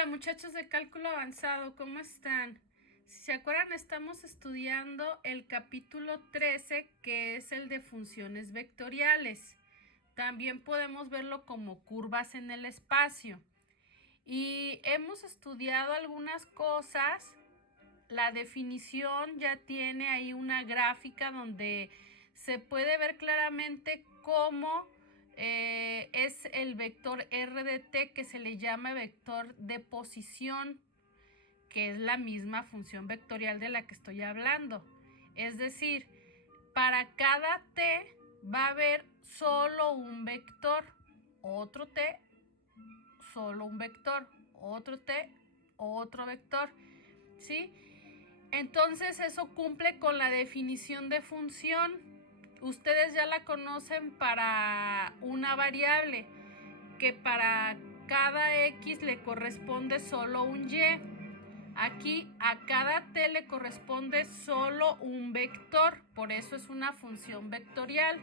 Hola muchachos de cálculo avanzado, ¿cómo están? Si se acuerdan, estamos estudiando el capítulo 13, que es el de funciones vectoriales. También podemos verlo como curvas en el espacio. Y hemos estudiado algunas cosas. La definición ya tiene ahí una gráfica donde se puede ver claramente cómo es el vector r de t, que se le llama vector de posición, que es la misma función vectorial de la que estoy hablando. Es decir, para cada t va a haber solo un vector, otro t, solo un vector, otro t, otro vector, ¿sí? Entonces eso cumple con la definición de función. Ustedes ya la conocen para una variable, que para cada x le corresponde solo un y. Aquí a cada t le corresponde solo un vector, por eso es una función vectorial.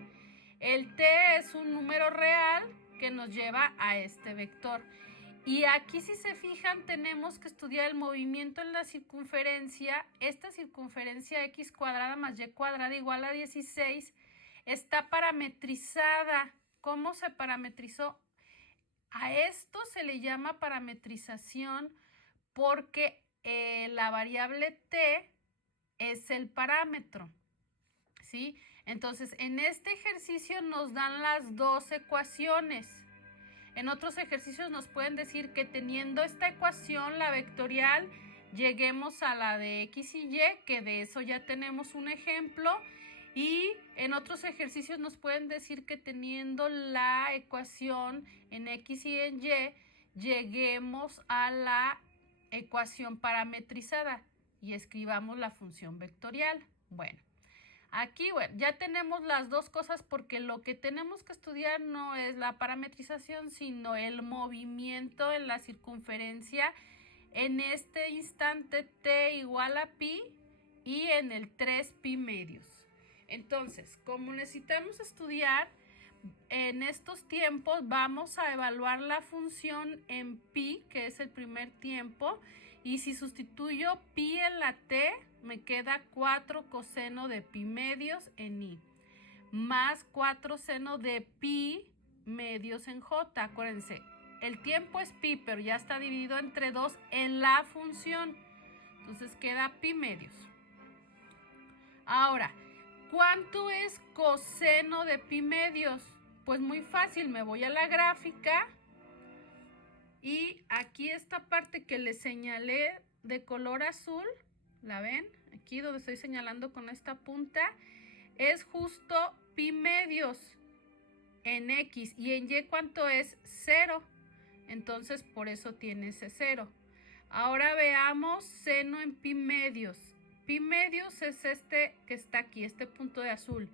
El t es un número real que nos lleva a este vector. Y aquí, si se fijan, tenemos que estudiar el movimiento en la circunferencia. Esta circunferencia x cuadrada más y cuadrada igual a 16 está parametrizada. ¿Cómo se parametrizó? A esto se le llama parametrización porque la variable t es el parámetro, ¿sí? Entonces, en este ejercicio nos dan las dos ecuaciones. En otros ejercicios nos pueden decir que teniendo esta ecuación, la vectorial, lleguemos a la de x y y, que de eso ya tenemos un ejemplo. Y en otros ejercicios nos pueden decir que teniendo la ecuación en x y en y, lleguemos a la ecuación parametrizada y escribamos la función vectorial. Bueno. Aquí, bueno, ya tenemos las dos cosas, porque lo que tenemos que estudiar no es la parametrización, sino el movimiento en la circunferencia en este instante t igual a pi y en el 3 pi medios. Entonces, como necesitamos estudiar en estos tiempos, vamos a evaluar la función en pi, que es el primer tiempo, y si sustituyo pi en la t, me queda 4 coseno de pi medios en i, más 4 seno de pi medios en j. Acuérdense, el tiempo es pi, pero ya está dividido entre 2 en la función. Entonces queda pi medios. Ahora, ¿cuánto es coseno de pi medios? Pues muy fácil, me voy a la gráfica y aquí esta parte que les señalé de color azul, ¿la ven? Aquí donde estoy señalando con esta punta, es justo pi medios en x, y en y ¿cuánto es? 0. Entonces por eso tiene ese 0. Ahora veamos seno en pi medios. Pi medios es este que está aquí, este punto de azul.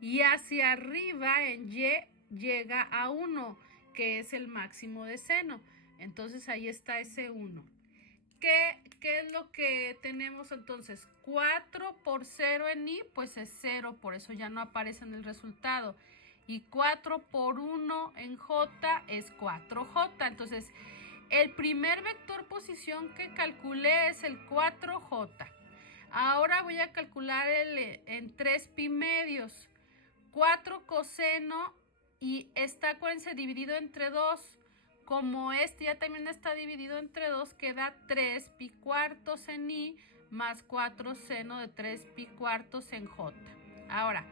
Y hacia arriba en y llega a 1, que es el máximo de seno. Entonces ahí está ese 1. ¿Qué es lo que tenemos entonces? 4 por 0 en i, pues es 0, por eso ya no aparece en el resultado. Y 4 por 1 en j es 4j. Entonces, el primer vector posición que calculé es el 4j. Ahora voy a calcular en 3 pi medios. 4 coseno y está, acuérdense, dividido entre 2. Como este ya también está dividido entre 2, queda 3 pi cuartos en i más 4 seno de 3 pi cuartos en j. Ahora,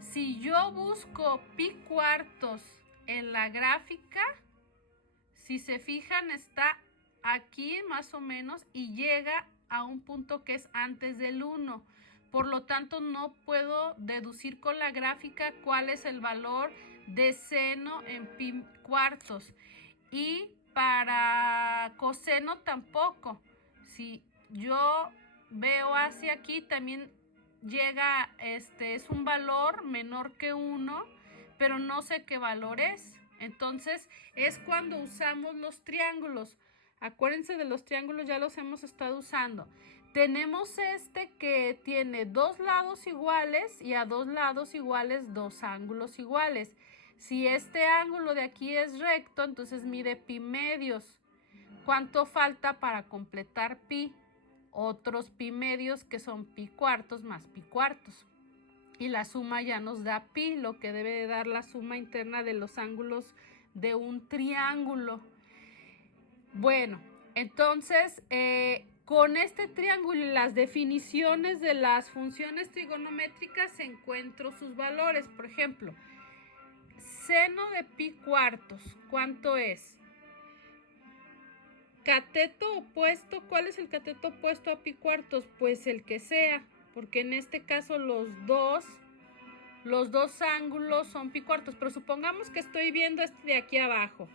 si yo busco pi cuartos en la gráfica, si se fijan, está aquí más o menos y llega a un punto que es antes del 1. Por lo tanto, no puedo deducir con la gráfica cuál es el valor de seno en pi cuartos. Y para coseno tampoco. Si yo veo hacia aquí, también llega, es un valor menor que 1, pero no sé qué valor es. Entonces es cuando usamos los triángulos. Acuérdense de los triángulos, ya los hemos estado usando. Tenemos este que tiene dos lados iguales y a dos lados iguales dos ángulos iguales. Si este ángulo de aquí es recto, entonces mide pi medios. ¿Cuánto falta para completar pi? Otros pi medios que son pi cuartos más pi cuartos. Y la suma ya nos da pi, lo que debe de dar la suma interna de los ángulos de un triángulo. Bueno, entonces con este triángulo y las definiciones de las funciones trigonométricas encuentro sus valores. Por ejemplo, seno de pi cuartos, ¿cuánto es? Cateto opuesto, ¿cuál es el cateto opuesto a pi cuartos? Pues el que sea, porque en este caso los dos ángulos son pi cuartos, pero supongamos que estoy viendo este de aquí abajo.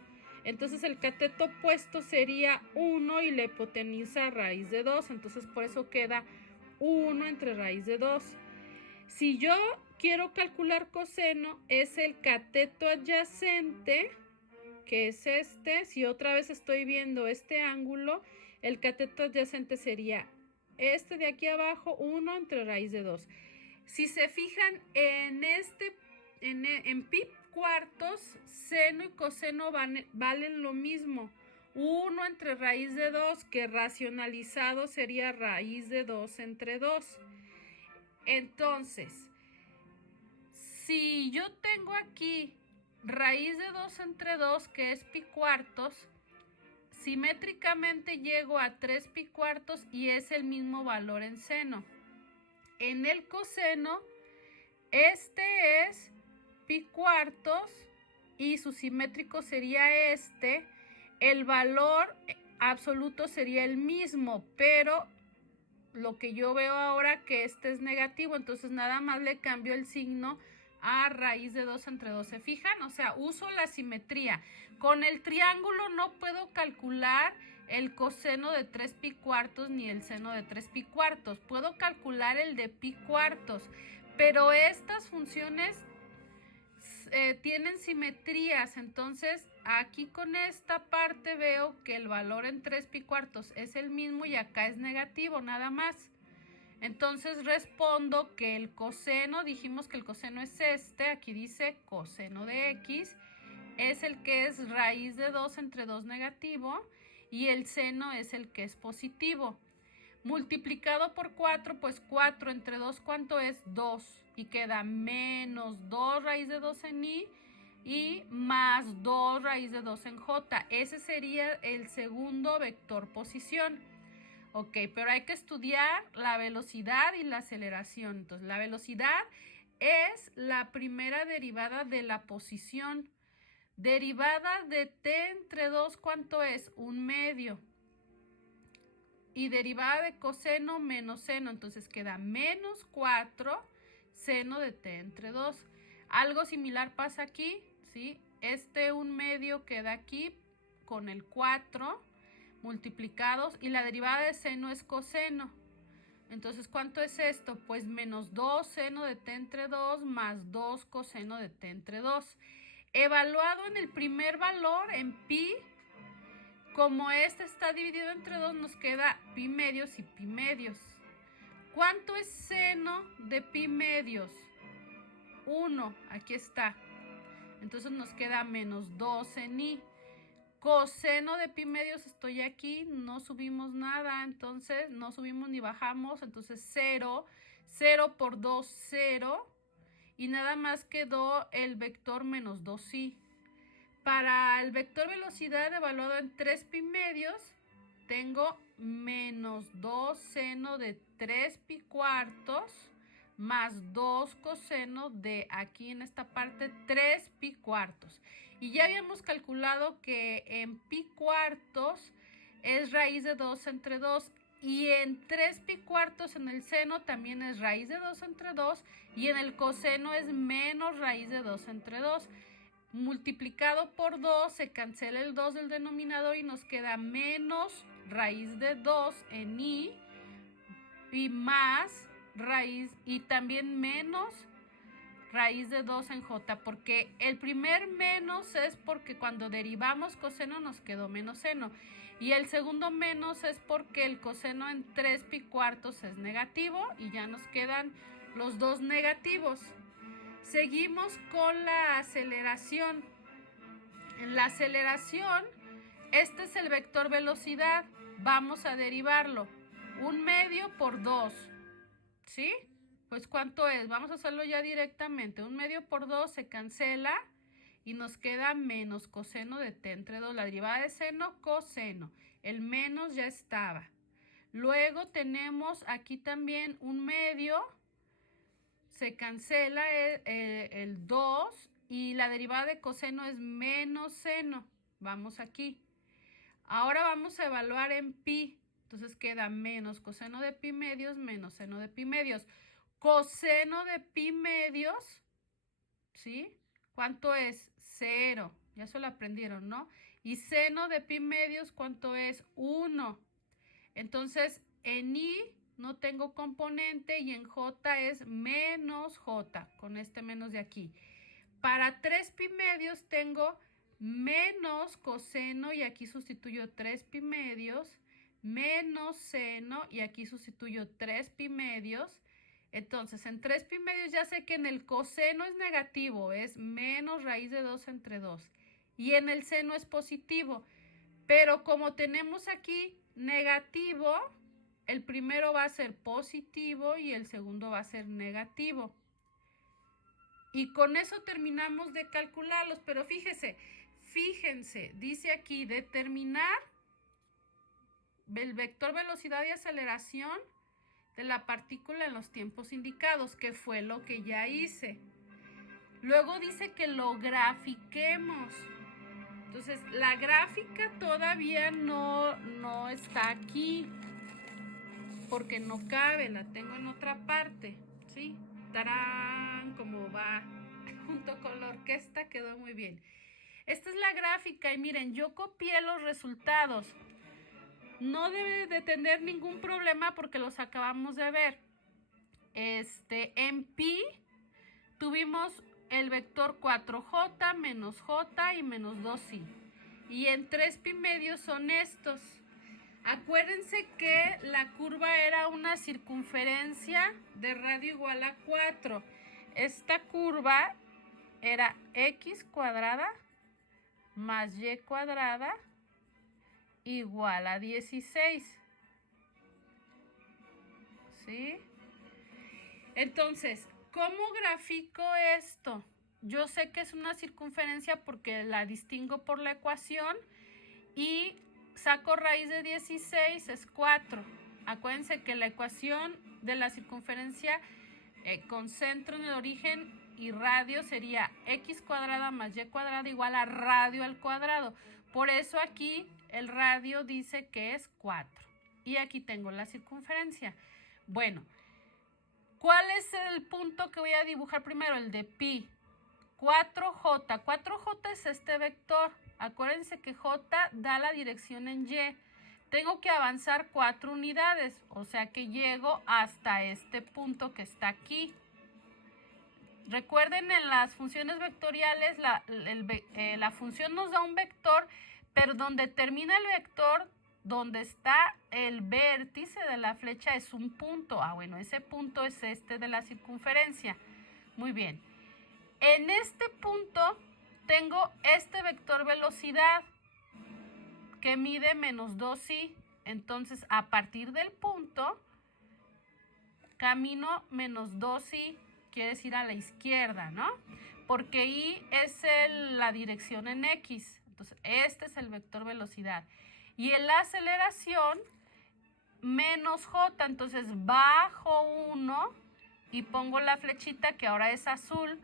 Entonces el cateto opuesto sería 1 y la hipotenusa raíz de 2, entonces por eso queda 1 entre raíz de 2. Si yo quiero calcular coseno, es el cateto adyacente, que es este. Si otra vez estoy viendo este ángulo, el cateto adyacente sería este de aquí abajo, 1 entre raíz de 2. Si se fijan en pi cuartos, seno y coseno valen lo mismo. 1 entre raíz de 2, que racionalizado sería raíz de 2 entre 2. Entonces, si yo tengo aquí raíz de 2 entre 2, que es pi cuartos, simétricamente llego a 3 pi cuartos y es el mismo valor en seno. En el coseno, este es pi cuartos y su simétrico sería este. El valor absoluto sería el mismo, pero lo que yo veo ahora que este es negativo, entonces nada más le cambio el signo a raíz de 2 entre 2. ¿Se fijan? O sea, uso la simetría. Con el triángulo no puedo calcular el coseno de 3 pi cuartos ni el seno de 3 pi cuartos. Puedo calcular el de pi cuartos, pero estas funciones tienen simetrías. Entonces, aquí con esta parte veo que el valor en 3 pi cuartos es el mismo y acá es negativo, nada más. Entonces respondo que el coseno, dijimos que el coseno es este, aquí dice coseno de x, es el que es raíz de 2 entre 2 negativo y el seno es el que es positivo. Multiplicado por 4, pues 4 entre 2, ¿cuánto es? 2. Y queda menos 2 raíz de 2 en y más 2 raíz de 2 en j. Ese sería el segundo vector posición. Ok, pero hay que estudiar la velocidad y la aceleración. Entonces, la velocidad es la primera derivada de la posición. Derivada de t entre 2, ¿cuánto es? 1/2. Y derivada de coseno menos seno. Entonces, queda menos 4 seno de t entre 2. Algo similar pasa aquí, ¿sí? Este 1/2 queda aquí con el 4 multiplicados y la derivada de seno es coseno. Entonces, ¿cuánto es esto? Pues menos 2 seno de t entre 2 más 2 coseno de t entre 2. Evaluado en el primer valor, en pi, como este está dividido entre 2, nos queda pi medios y pi medios. ¿Cuánto es seno de pi medios? 1, aquí está. Entonces nos queda menos 2 en i. Coseno de pi medios, estoy aquí, no subimos nada, entonces no subimos ni bajamos, entonces 0, 0 por 2, 0, y nada más quedó el vector menos 2i. Para el vector velocidad evaluado en 3 pi medios, tengo menos 2 seno de 3 pi cuartos más 2 coseno de aquí en esta parte 3 pi cuartos. Y ya habíamos calculado que en pi cuartos es raíz de 2 entre 2 y en 3 pi cuartos en el seno también es raíz de 2 entre 2 y en el coseno es menos raíz de 2 entre 2. Multiplicado por 2 se cancela el 2 del denominador y nos queda menos raíz de 2 en i y más raíz y también menos raíz de 2 en j, porque el primer menos es porque cuando derivamos coseno nos quedó menos seno y el segundo menos es porque el coseno en 3 pi cuartos es negativo y ya nos quedan los dos negativos. Seguimos con la aceleración. En la aceleración Este es el vector velocidad. Vamos a derivarlo. 1/2 por 2. ¿Sí? Pues ¿cuánto es? Vamos a hacerlo ya directamente. 1/2 por 2 se cancela y nos queda menos coseno de t entre 2. La derivada de seno, coseno. El menos ya estaba. Luego tenemos aquí también 1/2. Se cancela el 2 y la derivada de coseno es menos seno. Vamos aquí. Ahora vamos a evaluar en pi. Entonces queda menos coseno de pi medios menos seno de pi medios. Coseno de pi medios, ¿sí? ¿Cuánto es? 0. Ya se lo aprendieron, ¿no? Y seno de pi medios, ¿cuánto es? 1. Entonces, en i no tengo componente y en j es menos j, con este menos de aquí. Para 3 pi medios tengo menos coseno y aquí sustituyo 3 pi medios, menos seno y aquí sustituyo 3 pi medios. Entonces, en 3 pi medios ya sé que en el coseno es negativo, es menos raíz de 2 entre 2. Y en el seno es positivo. Pero como tenemos aquí negativo, el primero va a ser positivo y el segundo va a ser negativo. Y con eso terminamos de calcularlos, pero fíjense, dice aquí determinar el vector velocidad y aceleración de la partícula en los tiempos indicados, que fue lo que ya hice. Luego dice que lo grafiquemos. Entonces, la gráfica todavía no está aquí, porque no cabe, la tengo en otra parte, ¿sí? ¡Tarán! Como va junto con la orquesta, quedó muy bien. Esta es la gráfica y miren, yo copié los resultados. No debe de tener ningún problema porque los acabamos de ver. En pi tuvimos el vector 4j menos j y menos 2i. Y en 3 pi medios son estos. Acuérdense que la curva era una circunferencia de radio igual a 4. Esta curva era x cuadrada más y cuadrada igual a 16. ¿Sí? Entonces, ¿cómo grafico esto? Yo sé que es una circunferencia porque la distingo por la ecuación y saco raíz de 16, es 4. Acuérdense que la ecuación de la circunferencia con centro en el origen y radio sería x cuadrada más y cuadrada igual a radio al cuadrado. Por eso aquí el radio dice que es 4. Y aquí tengo la circunferencia. Bueno, ¿cuál es el punto que voy a dibujar primero? El de pi. 4j. 4j es este vector. Acuérdense que j da la dirección en y. Tengo que avanzar 4 unidades, o sea que llego hasta este punto que está aquí. Recuerden, en las funciones vectoriales la función nos da un vector, pero donde termina el vector, donde está el vértice de la flecha es un punto. Bueno, ese punto es este de la circunferencia. Muy bien. En este punto tengo este vector velocidad que mide menos 2i. Entonces, a partir del punto, camino menos 2i, quiere decir a la izquierda, ¿no? Porque i es la dirección en x. Entonces, este es el vector velocidad. Y en la aceleración, menos j. Entonces, bajo 1 y pongo la flechita que ahora es azul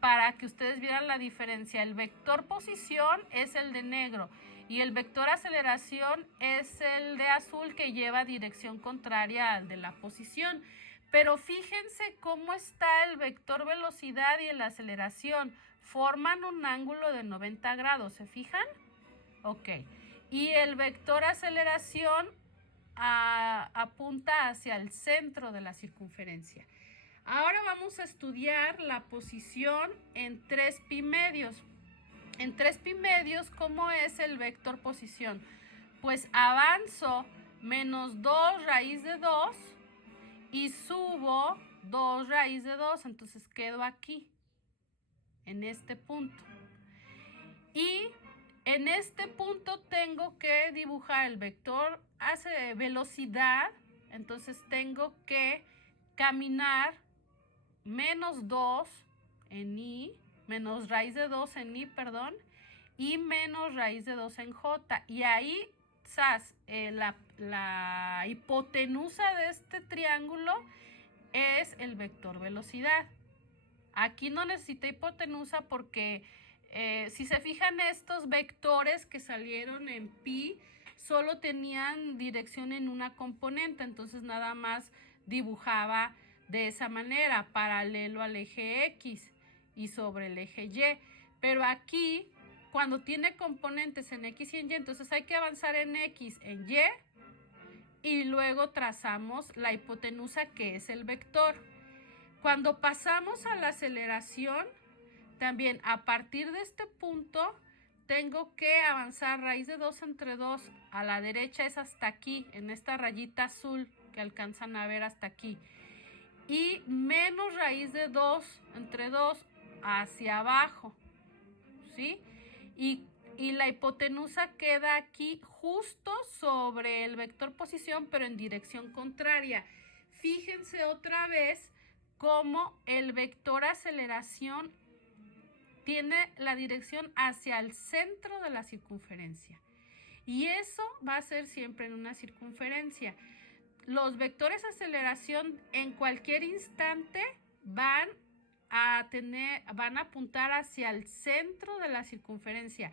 para que ustedes vieran la diferencia. El vector posición es el de negro y el vector aceleración es el de azul, que lleva dirección contraria al de la posición. Pero fíjense cómo está el vector velocidad y la aceleración. Forman un ángulo de 90 grados, ¿se fijan? Ok. Y el vector aceleración apunta hacia el centro de la circunferencia. Ahora vamos a estudiar la posición en 3 pi medios. En 3 pi medios, ¿cómo es el vector posición? Pues avanzo menos 2 raíz de 2 y subo 2 raíz de 2. Entonces quedo aquí, en este punto. Y En este punto tengo que dibujar el vector hace velocidad, entonces tengo que caminar menos 2 en I, menos raíz de 2 en I, perdón, y menos raíz de 2 en J. Y ahí, la hipotenusa de este triángulo es el vector velocidad. Aquí no necesita hipotenusa porque si se fijan, estos vectores que salieron en pi solo tenían dirección en una componente, entonces nada más dibujaba de esa manera, paralelo al eje X y sobre el eje Y. Pero aquí, cuando tiene componentes en X y en Y, entonces hay que avanzar en X, en Y, y luego trazamos la hipotenusa, que es el vector. Cuando pasamos a la aceleración, también a partir de este punto tengo que avanzar raíz de 2 entre 2. A la derecha es hasta aquí, en esta rayita azul que alcanzan a ver hasta aquí. Y menos raíz de 2 entre 2 hacia abajo, ¿sí? Y la hipotenusa queda aquí justo sobre el vector posición, pero en dirección contraria. Fíjense otra vez cómo el vector aceleración tiene la dirección hacia el centro de la circunferencia. Y eso va a ser siempre en una circunferencia. Los vectores de aceleración en cualquier instante van a apuntar hacia el centro de la circunferencia.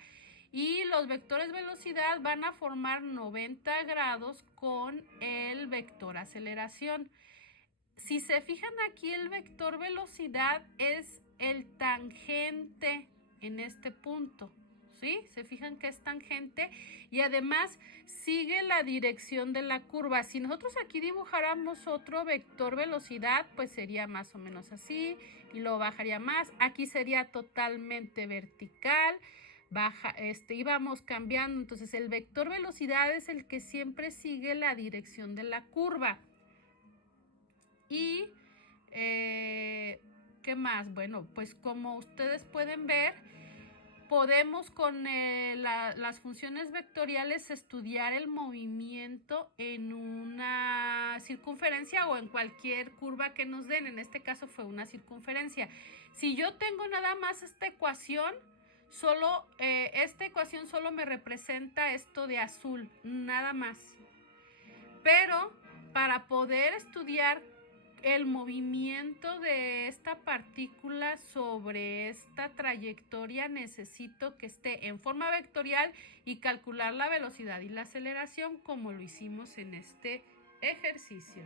Y los vectores velocidad van a formar 90 grados con el vector aceleración. Si se fijan aquí, el vector velocidad es el tangente en este punto, ¿sí? Se fijan que es tangente y además sigue la dirección de la curva. Si nosotros aquí dibujáramos otro vector velocidad, pues sería más o menos así y lo bajaría más. Aquí sería totalmente vertical, íbamos cambiando. Entonces el vector velocidad es el que siempre sigue la dirección de la curva. Y, ¿qué más? Bueno, pues como ustedes pueden ver, podemos con las funciones vectoriales estudiar el movimiento en una circunferencia o en cualquier curva que nos den. En este caso fue una circunferencia. Si yo tengo nada más esta ecuación, esta ecuación solo me representa esto de azul, nada más. Pero para poder estudiar el movimiento de esta partícula sobre esta trayectoria, necesito que esté en forma vectorial y calcular la velocidad y la aceleración como lo hicimos en este ejercicio.